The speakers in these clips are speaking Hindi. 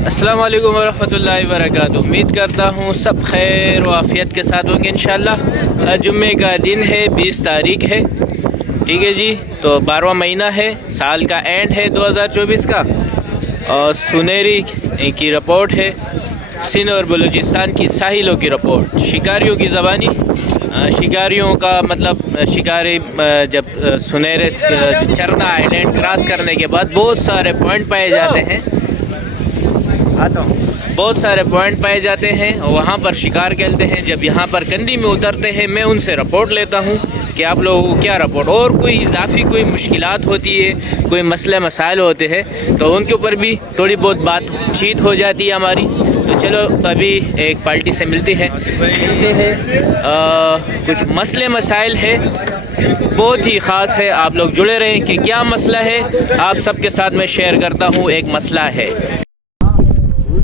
अस्सलाम वालेकुम वरहमतुल्लाहि वबरकातुहू। उम्मीद करता हूँ सब खैर व आफ़ियत के साथ होंगे इंशाल्लाह। जुम्मे का दिन है, 20 तारीख है, ठीक है जी। तो 12वां महीना है, साल का एंड है 2024 का। और सुनहरी की रिपोर्ट है, सिंध और बलूचिस्तान की साहिलों की रिपोर्ट, शिकारियों की ज़बानी। शिकारियों का मतलब शिकारी जब सुनहरे चरना आइलैंड क्रॉस करने के बाद बहुत सारे पॉइंट पाए जाते हैं, बहुत सारे पॉइंट पाए जाते हैं और वहाँ पर शिकार खेलते हैं। जब यहाँ पर कंदी में उतरते हैं, मैं उनसे रिपोर्ट लेता हूँ कि आप लोगों को क्या रिपोर्ट, और कोई इजाफी कोई मुश्किलात होती है, कोई मसले मसाइल होते हैं तो उनके ऊपर भी थोड़ी बहुत बातचीत हो जाती है हमारी। तो चलो अभी एक पार्टी से मिलते हैं कुछ मसले मसाइल है, बहुत ही ख़ास है। आप लोग जुड़े रहें कि क्या मसला है, आप सबके साथ मैं शेयर करता हूँ। एक मसला है।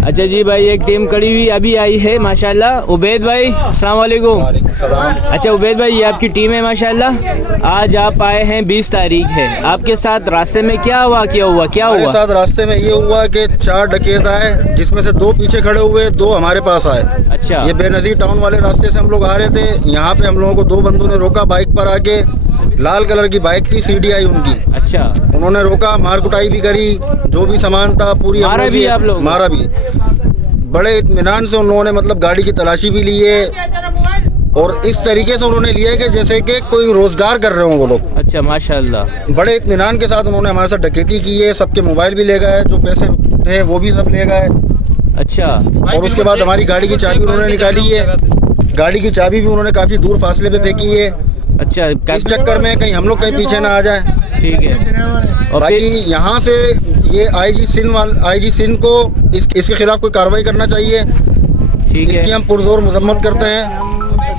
अच्छा जी भाई, एक टीम खड़ी हुई अभी आई है माशाल्लाह। उबैद भाई अस्सलाम वालेकुम। अच्छा उबैद भाई, ये आपकी टीम है माशाल्लाह। आज आप आए हैं, 20 तारीख है, आपके साथ रास्ते में क्या वाक़या हुआ, क्या हुआ? हमारे साथ रास्ते में ये हुआ कि 4 डकैत आए, जिसमें से 2 पीछे खड़े हुए, 2 हमारे पास आए। अच्छा। ये बेनज़ीर टाउन वाले रास्ते से हम लोग आ रहे थे। यहाँ पे हम लोगों को 2 बंदों ने रोका बाइक पर आके। लाल कलर की बाइक थी, CDI उनकी। अच्छा। उन्होंने रोका, मार कुटाई भी करी, जो भी सामान था पूरी मारा भी आप लोग? मारा भी। बड़े इत्मीनान से उन्होंने मतलब गाड़ी की तलाशी भी ली है और इस तरीके से उन्होंने लिया कि जैसे कि कोई रोजगार कर रहे हो वो लोग। अच्छा माशाल्लाह। बड़े इत्मीनान के साथ उन्होंने हमारे साथ डकैती की है। सबके मोबाइल भी ले गए, जो पैसे थे वो भी सब ले गए। अच्छा। और उसके बाद हमारी गाड़ी की चाबी उन्होंने निकाली है। गाड़ी की चाबी भी उन्होंने काफ़ी दूर फासले पे फेंकी है। अच्छा, इस चक्कर में कहीं हम लोग कहीं पीछे ना आ जाए। ठीक है। और बाकी यहाँ से ये IG सिंध को इसके खिलाफ कोई कार्रवाई करना चाहिए। ठीक है, इसकी हम पुरजोर मजम्मत करते हैं।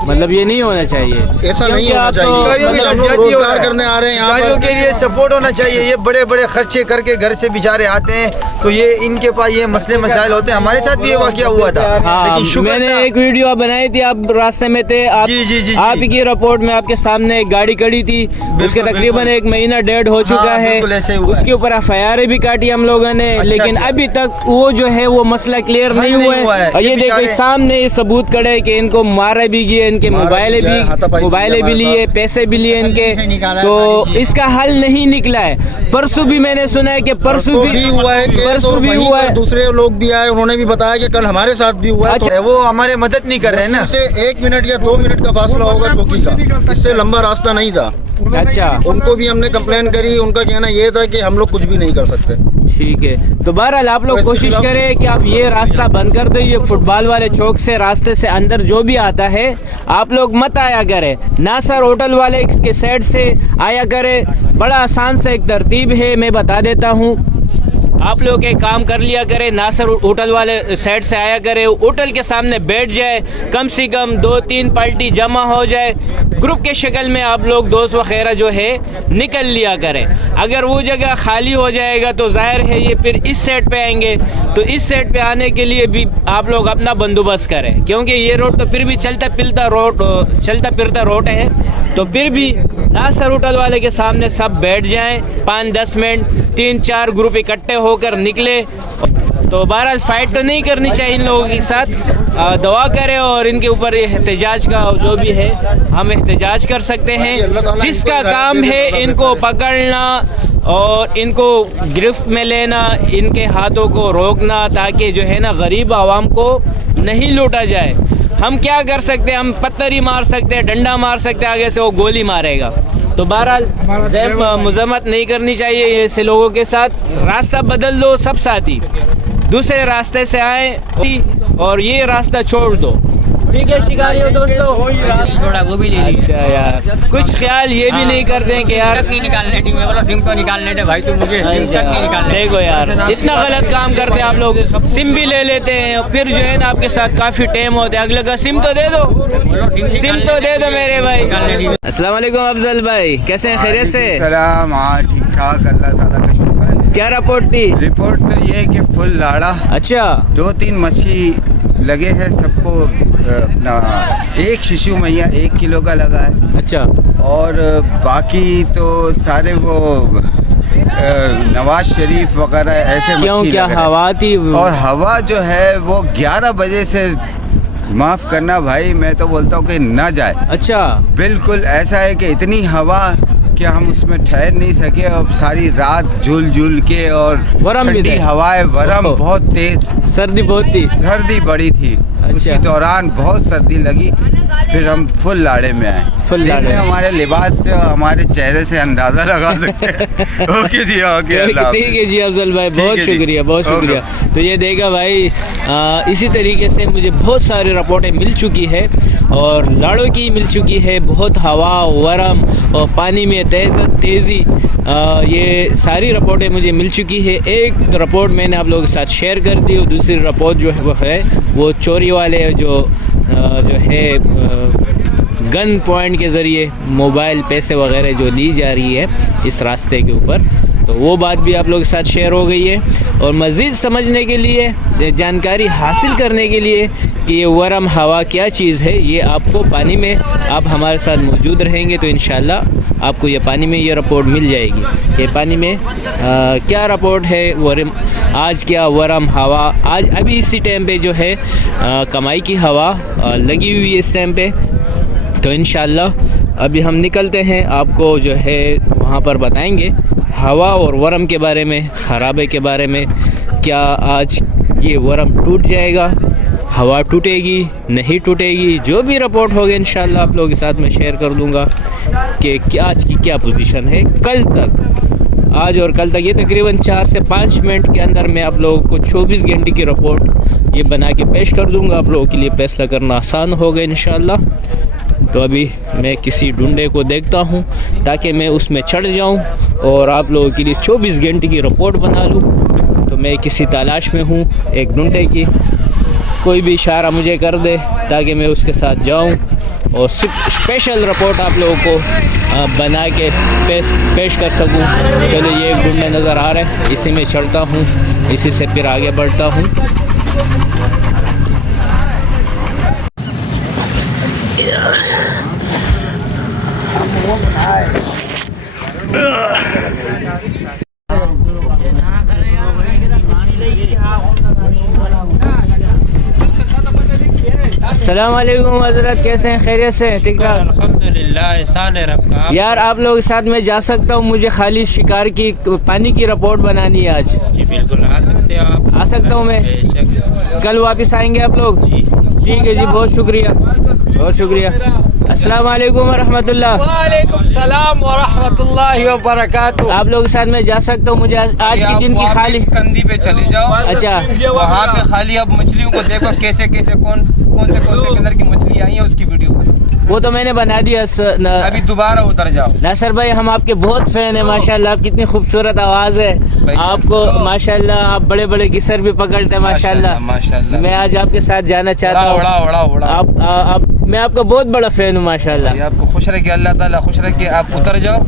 मतलब ये नहीं होना चाहिए, ऐसा नहीं होना चाहिए। मतलब हम लोग रोजगार करने आ रहे हैं, यहाँ गाड़ियों पर के लिए सपोर्ट होना चाहिए। ये बड़े बड़े खर्चे करके घर से बेचारे आते हैं, तो ये इनके पास ये मसले मसाइल होते हैं। हमारे साथ भी ये वाकया हुआ था। हाँ, लेकिन शुक्र मैंने था। एक वीडियो बनाई थी, आप रास्ते में थे। आप जी। आप की रिपोर्ट में आपके सामने एक गाड़ी खड़ी थी, उसके तकरीबन 1 महीना डेढ़ हो चुका है। बिल्कुल ऐसे ही हुआ है। उसके ऊपर FIR भी काटी हम लोगों ने, लेकिन अभी तक वो जो है वो मसला क्लियर नहीं हुआ है। और ये देखो सामने ये सबूत खड़े कि इनको मारा भी गया, इनके मोबाइलें भी लिए, पैसे भी लिए इनके, तो इसका हल नहीं निकला है। परसों भी मैंने सुना है कि परसों भी हुआ है, परसों भी हुआ है। दूसरे लोग भी आए, उन्होंने भी बताया कि कल हमारे साथ भी हुआ है। अच्छा, वो हमारे मदद नहीं कर रहे हैं ना। से 1 मिनट या 2 मिनट का फासला होगा चौकी का, इससे लंबा रास्ता नहीं था। अच्छा, उनको भी हमने कंप्लेन करी, उनका कहना ये था कि हम लोग कुछ भी नहीं कर सकते। ठीक है। तो बहरहाल आप लोग कोशिश करें कि आप ये रास्ता बंद कर दो। ये फुटबॉल वाले चौक से रास्ते से अंदर जो भी आता है आप लोग मत आया करें। नासर होटल वाले के साइड से आया करें। बड़ा आसान से एक तरतीब है, मैं बता देता हूँ। आप लोग एक काम कर लिया करें, नासर होटल वाले साइड से आया करें, होटल के सामने बैठ जाए, कम से कम 2-3 पार्टी जमा हो जाए, ग्रुप के शक्ल में आप लोग दोस्त वगैरह जो है निकल लिया करें। अगर वो जगह खाली हो जाएगा तो जाहिर है ये फिर इस साइड पे आएंगे, तो इस साइड पे आने के लिए भी आप लोग अपना बंदोबस्त करें, क्योंकि ये रोड तो फिर भी चलता फिरता रोड है। तो फिर भी नासर होटल वाले के सामने सब बैठ जाएं, 5-10 मिनट, 3-4 ग्रुप इकट्ठे होकर निकले। तो बहरहाल फाइट तो नहीं करनी चाहिए इन लोगों के साथ, दवा करें और इनके ऊपर एहतजाज का जो भी है हम एहतजाज कर सकते हैं। जिसका काम है इनको पकड़ना और इनको गिरफ्त में लेना, इनके हाथों को रोकना, ताकि जो है ना गरीब आवाम को नहीं लूटा जाए। हम क्या कर सकते हैं? हम पत्थर ही मार सकते हैं, डंडा मार सकते हैं, आगे से वो गोली मारेगा। तो बहरहाल मुज़ाहमत नहीं करनी चाहिए ऐसे लोगों के साथ। रास्ता बदल दो सब साथी, दूसरे रास्ते से आए और ये रास्ता छोड़ दो। ठीक है शिकारियों दोस्तों, थोड़ा वो भी ले ली। अच्छा यार, कुछ ख्याल ये भी नहीं करते हैं कि यार नहीं निकालने दी, मैं बोला सिम तो निकालने दे भाई, तू मुझे सिम तक नहीं निकालने। देखो यार, इतना गलत काम करते हैं आप लोग। सिम भी ले लेते हैं, फिर जो है ना आपके साथ काफ़ी टाइम होता है, अगले का सिम तो दे दो, सिम तो दे दो मेरे भाई। अस्सलाम वालेकुम अफजल भाई, कैसे हैं? खैरियत से? सलाम। हाँ ठीक ठाक, अल्लाह ताला का शुक्र है। क्या रिपोर्ट थी? रिपोर्ट तो ये है कि फुल लाड़ा, अच्छा 2-3 मछली लगे हैं सबको। अपना एक शिशु मैया 1 किलो का लगा है। अच्छा। और बाकी तो सारे वो नवाज शरीफ वगैरह ऐसे क्यों, मच्छी क्या लग रहे हैं। हवा थी? और हवा जो है वो 11 बजे से, माफ़ करना भाई, मैं तो बोलता हूँ कि ना जाए। अच्छा, बिल्कुल ऐसा है कि इतनी हवा कि हम उसमें ठहर नहीं सके, और सारी रात झूल झूल के, और वरम भी ठंडी था। हवाएं, वरम ओहो। बहुत तेज, सर्दी बहुत थी। सर्दी बड़ी थी। अच्छा। उसी दौरान बहुत सर्दी लगी, फिर हम फुल लाड़े में आए। फुल लाड़े देखिए, में। हमारे लिबास से और हमारे चेहरे से अंदाज़ा लगा सकते हैं। ओके जी, ओके, अल्लाह हाफ़िज़। ठीक है जी अफजल भाई, बहुत है जी। शुक्रिया, बहुत ओके। शुक्रिया। तो ये देखा भाई, इसी तरीके से मुझे बहुत सारी रिपोर्टें मिल चुकी है, और लाड़ों की मिल चुकी है, बहुत हवा, वरम और पानी में तेज़ी, ये सारी रिपोर्टें मुझे मिल चुकी है। एक रिपोर्ट मैंने आप लोगों के साथ शेयर कर दी, और दूसरी रिपोर्ट जो है वो चोरी वाले जो है गन पॉइंट के ज़रिए मोबाइल, पैसे वगैरह जो ली जा रही है इस रास्ते के ऊपर, तो वो बात भी आप लोगों के साथ शेयर हो गई है। और मज़ीद समझने के लिए, जानकारी हासिल करने के लिए कि ये वरम हवा क्या चीज़ है, ये आपको पानी में, आप हमारे साथ मौजूद रहेंगे तो इंशाल्लाह आपको ये पानी में ये रिपोर्ट मिल जाएगी कि पानी में क्या रिपोर्ट है, वरम आज क्या वरम हवा, आज अभी इसी टाइम पे जो है कमाई की हवा लगी हुई है इस टाइम पे। तो इंशाल्लाह अभी हम निकलते हैं, आपको जो है वहाँ पर बताएंगे हवा और वरम के बारे में, ख़राबे के बारे में। क्या आज ये वरम टूट जाएगा, हवा टूटेगी, नहीं टूटेगी, जो भी रिपोर्ट होगा इंशाल्लाह आप लोगों के साथ मैं शेयर कर दूँगा कि क्या आज की क्या पोजीशन है। कल तक, आज और कल तक, ये तकरीबन 4 से 5 मिनट के अंदर मैं आप लोगों को 24 घंटे की रिपोर्ट ये बना के पेश कर दूँगा। आप लोगों के लिए फैसला करना आसान होगा इंशाल्लाह। तो अभी मैं किसी डुंडे को देखता हूँ ताकि मैं उसमें चढ़ जाऊँ और आप लोगों के लिए 24 घंटे की रिपोर्ट बना लूँ। तो मैं किसी तलाश में हूँ एक डुंडे की, कोई भी इशारा मुझे कर दे ताकि मैं उसके साथ जाऊँ और सिर्फ स्पेशल रिपोर्ट आप लोगों को बना के पेश कर सकूँ। चलो, ये एक डुंडे नज़र आ रहे हैं, इसी में चढ़ता हूँ, इसी से फिर आगे बढ़ता हूँ। अस्सलाम वालेकुम हज़रत, कैसे हैं? खैरियत से? ठीक ठाक, अल्हम्दुलिल्लाह, एहसान है रब का। यार आप लोगों के साथ मैं जा सकता हूँ? मुझे खाली शिकार की पानी की रिपोर्ट बनानी है आज। जी बिल्कुल आ सकते हो आप। आ सकता हूँ मैं? बेशक। कल वापस आएंगे आप लोग? जी ठीक है जी, बहुत शुक्रिया, बहुत शुक्रिया। अस्सलाम वालेकुम वरहमतुल्लाह। वालेकुम सलाम व रहमतुल्लाहि व बरकातुहू। आप लोगों के साथ मैं जा सकता हूँ? मुझे आज के दिन की खाली, कंदी पे चले जाओ। अच्छा, वहाँ पे खाली अब मछलियों को देखो, कैसे कैसे कौन से कलर की मछली आई है, उसकी वीडियो बनाओ। वो तो मैंने बना दिया। अभी दोबारा उतर जाओ। नासिर भाई, हम आपके बहुत फैन हैं माशाल्लाह, आप कितनी खूबसूरत आवाज़ है आपको माशाल्लाह, आप बड़े बड़े गिसर भी पकड़ते हैं माशाल्लाह। माशाल्लाह। मैं आज आपके साथ जाना चाहता हूँ। आप मैं आपका बहुत बड़ा फ़ैन हूँ माशाल्लाह। ये आपको खुश रखे, अल्लाह ताला खुश रखे। आप उतर जाओ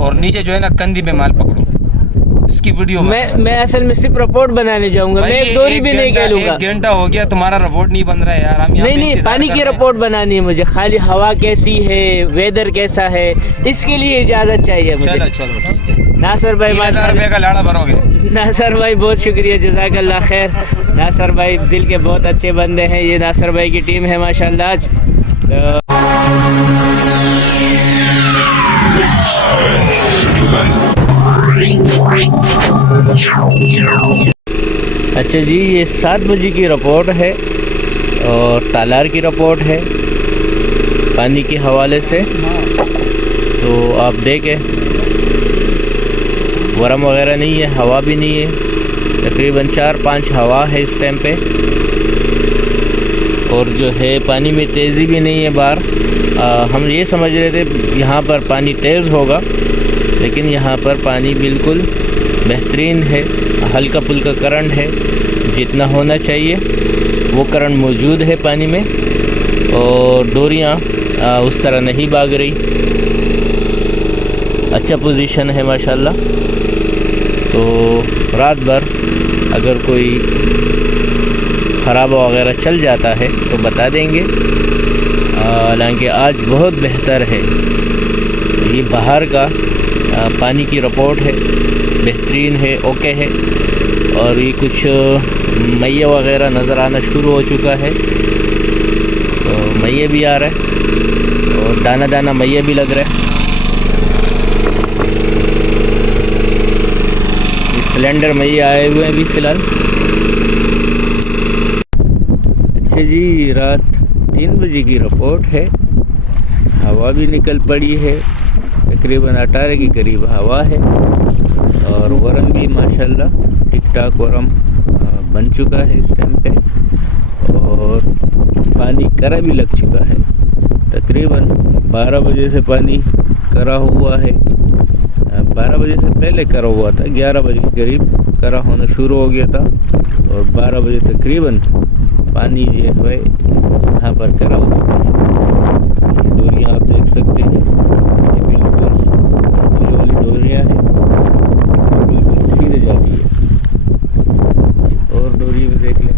और नीचे जो है ना कंदी पे माल पकड़ो, इसकी वीडियो मैं असल में सिर्फ रिपोर्ट बनाने जाऊंगा, मैं एक दोरी भी नहीं खेलूंगा। 1 घंटा हो गया, तुम्हारा रिपोर्ट नहीं बन रहा है यार। हम नहीं, पानी की रिपोर्ट बनानी है मुझे, खाली हवा कैसी है, वेदर कैसा है, इसके लिए इजाज़त चाहिए मुझे। चलो ठीक है। नासिर भाई, 3000 रुपये का लाड़ा भरोगे? नासिर भाई बहुत शुक्रिया, जज़ाकल्लाह खैर। नासिर भाई दिल के बहुत अच्छे बंदे हैं, ये नासिर भाई की टीम है माशाल्लाह आज। अच्छा जी, ये 7 बजे की रिपोर्ट है और तालार की रिपोर्ट है पानी के हवाले से। तो आप देखें, वरम वगैरह नहीं है, हवा भी नहीं है, तकरीबन 4-5 हवा है इस टाइम पे, और जो है पानी में तेज़ी भी नहीं है बाहर। हम ये समझ रहे थे यहाँ पर पानी तेज़ होगा, लेकिन यहाँ पर पानी बिल्कुल बेहतरीन है, हल्का फुल्का करंट है, जितना होना चाहिए वो करंट मौजूद है पानी में, और डोरियाँ उस तरह नहीं भाग रही। अच्छा पोजीशन है माशाल्लाह। तो रात भर अगर कोई ख़राबा वगैरह चल जाता है तो बता देंगे, हालांकि आज बहुत बेहतर है। ये बाहर का पानी की रिपोर्ट है बेहतरीन है, ओके है। और ये कुछ मैया वगैरह नज़र आना शुरू हो चुका है, तो मैया भी आ रहा है और दाना दाना मैया भी लग रहा है। सिलेंडर मैया आए हुए हैं अभी फ़िलहाल। अच्छा जी, रात 3 बजे की रिपोर्ट है। हवा भी निकल पड़ी है, तकरीबन 18 के करीब हवा है और वरम भी माशाल्लाह ठीक ठाक वरम बन चुका है इस टाइम पे, और पानी करा भी लग चुका है। तकरीबन 12 बजे से पानी करा हुआ है, 12 बजे से पहले करा हुआ था, 11 बजे के करीब करा होना शुरू हो गया था और 12 बजे तकरीबन पानी जो है यहाँ पर करा हो चुका है। ये डोरियाँ आप देख सकते हैं, ये बिल्कुल ये वाली डोरियाँ हैं, बिल्कुल सीधे जा रही है। और डोरी में देख लें,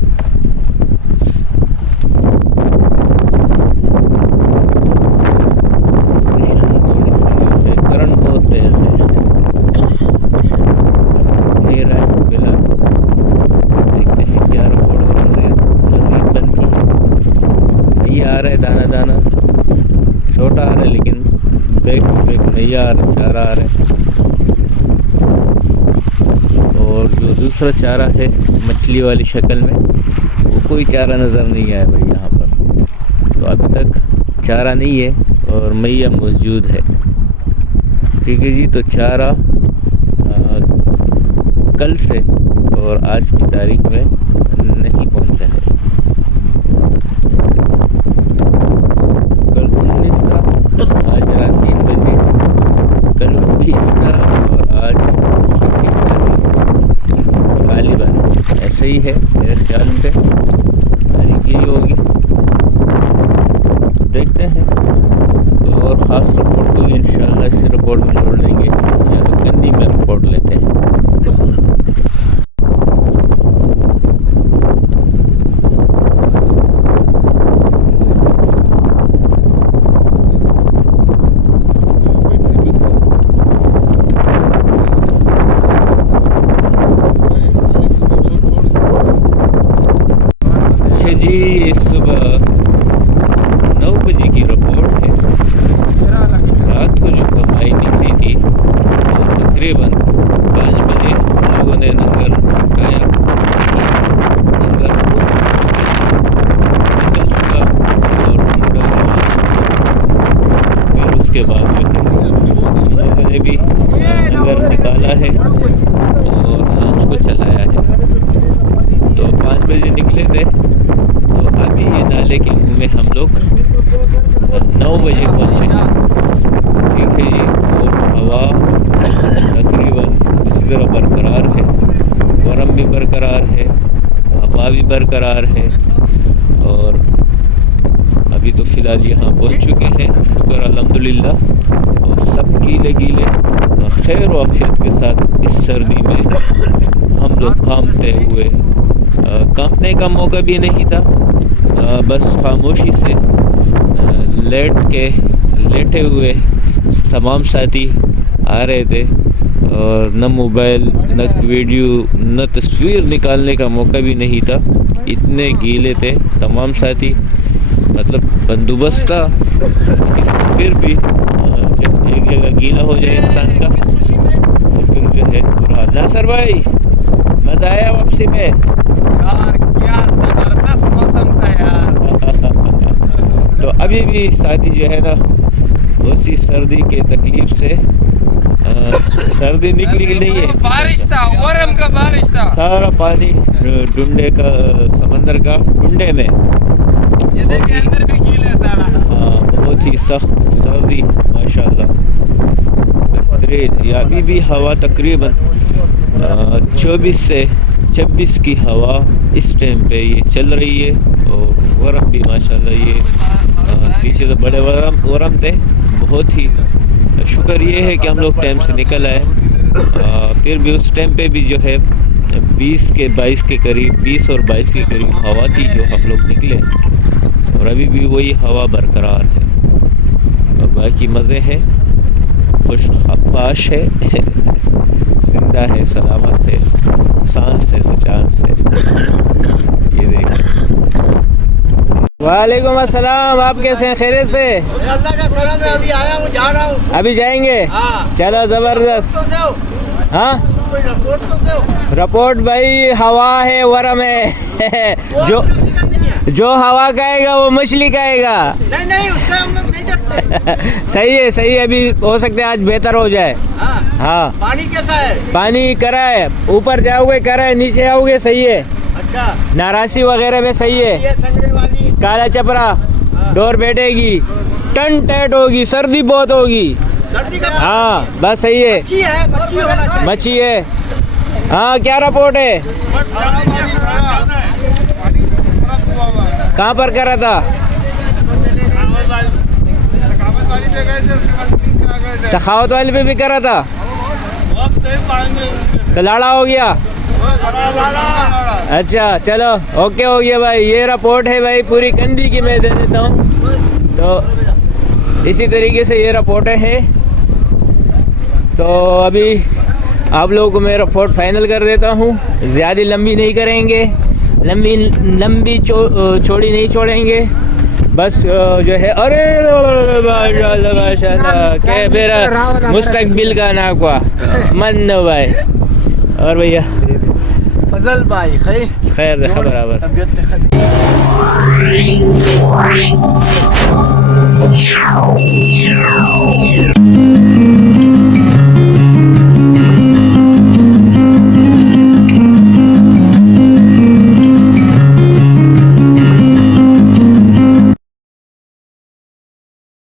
करंट बहुत तेज है इस टाइम दे रहा है। फिलहाल देखते हैं क्या रिपोर्ट मज़ीद बनती है। ये आ रहा है दाना दाना, छोटा आ रहा है लेकिन बैग बैग नहीं आ रहा, चारा आ रहा है। और जो दूसरा चारा है मछली वाली शक्ल में, वो कोई चारा नज़र नहीं आया भाई यहाँ पर, तो अभी तक चारा नहीं है और मैया मौजूद है। ठीक है जी, तो चारा कल से और आज की तारीख में नहीं पहुँचा है। कल 19 था, आज रात 3 बजे, कल 20 था और आज 21 तारीख। गालिबन ऐसे ही है मेरे ख्याल से, तारीख यही होगी। देखते हैं तो और ख़ास रिपोर्ट होगी इंशाल्लाह, इसी रिपोर्ट में जोड़ लेंगे या तो गंदी में रिपोर्ट लेते हैं। जी, सुबह 9 बजे की रिपोर्ट है। रात को जो कमाई निकली थी तो तकरीबन 5 बजे लोगों ने नंगर उठाया, नंगर निकल चुका और फिर उसके बाद लोगों ने भी नंगर निकाला है और नाच को चलाया है। तो 5 बजे निकले थे, तो अभी ये नाले के मुँह में हम लोग 9 बजे पहुँचेंगे। ठीक है जी, और हवा तकरीबन उसी तरह बरकरार है, गरम भी बरकरार है, हवा भी बरकरार है। और अभी तो फ़िलहाल यहाँ पहुँच चुके हैं, शुक्र अल्हम्दुलिल्लाह। और सब गीले गीले खैर और आफियत के साथ इस सर्दी में हम लोग काम से हुए, कांपने का मौका भी नहीं था, बस खामोशी से लेटे हुए तमाम साथी आ रहे थे और न मोबाइल न वीडियो न तस्वीर निकालने का मौका भी नहीं था, इतने गीले थे तमाम साथी। मतलब बंदोबस्त था, फिर भी जब एक जगह गीला हो जाए इंसान का तो फिर जो है बुरा। नासर भाई, मज़ा आया वापसी में? यार क्या जबरदस्त मौसम था यार। तो अभी भी साथी जो है ना उसी सर्दी के तकलीफ से सर्दी निकली नहीं है, बारिश था, वरम का बारिश था, सारा पानी डुंडे का, समंदर का डुंडे में। ये देखिए अंदर भी गीला है सारा। बहुत ही सख्त सर्दी माशाल्लाह, बेहतरीन। अभी भी हवा तकरीबन 24 से 26 की हवा इस टाइम पे ये चल रही है। और वरम भी माशाल्लाह, ये पीछे तो बड़े वरम थे। बहुत ही शुक्र ये है कि हम लोग टाइम से निकल आए। फिर भी उस टाइम पे भी जो है 20 के 22 के करीब, 20 और 22 के करीब हवा थी जो हम लोग निकले, और अभी भी वही हवा बरकरार है। और बाकी मज़े हैं, खुश हबाश है। जिंदा है, सलामत है, सांस है तो चांस है। ये देखो। वालेकुम अस्सलाम, आप कैसे हैं? खैरियत से? अल्लाह का करम है, अभी आया हूँ, जा रहा हूँ। अभी जाएंगे? हाँ। चलो ज़बरदस्त। हाँ, कोई रिपोर्ट तो दो। रिपोर्ट भाई हवा है, वरम है। जो हवा खाएगा वो मछली खाएगा। नहीं नहीं, उससे हम लोग नहीं डरते। सही है, सही है। अभी हो सकता है आज बेहतर हो जाए। हाँ। हाँ, पानी कैसा है? पानी करा है, ऊपर जाओगे करा है, नीचे आओगे सही है। अच्छा। नारासी वगैरह में सही है। ये संगड़े वाली काला चपरा डोर बैठेगी, टन टैट होगी, सर्दी बहुत होगी। सर्दी का हाँ बस सही है। मच्छी है, मच्छी होना चाहिए। मच्छी है। हाँ, क्या रिपोर्ट है? कहाँ पर करा था? सखावत वाली पे भी करा था, तो लाड़ा हो गया। अच्छा चलो, ओके हो गया भाई। ये रिपोर्ट है भाई पूरी कंदी की, मैं दे देता हूँ। तो इसी तरीके से ये रिपोर्टें हैं। तो अभी आप लोगों को मैं रिपोर्ट फाइनल कर देता हूँ, ज़्यादा लंबी नहीं करेंगे, लंबी चौड़ी नहीं छोड़ेंगे। बस जो है, अरे माशाल्लाह माशाल्लाह, क्या मेरा मुस्तकबिल का नाकवा मन्नो भाई। और भैया फजल भाई खैर बराबर। तबीयत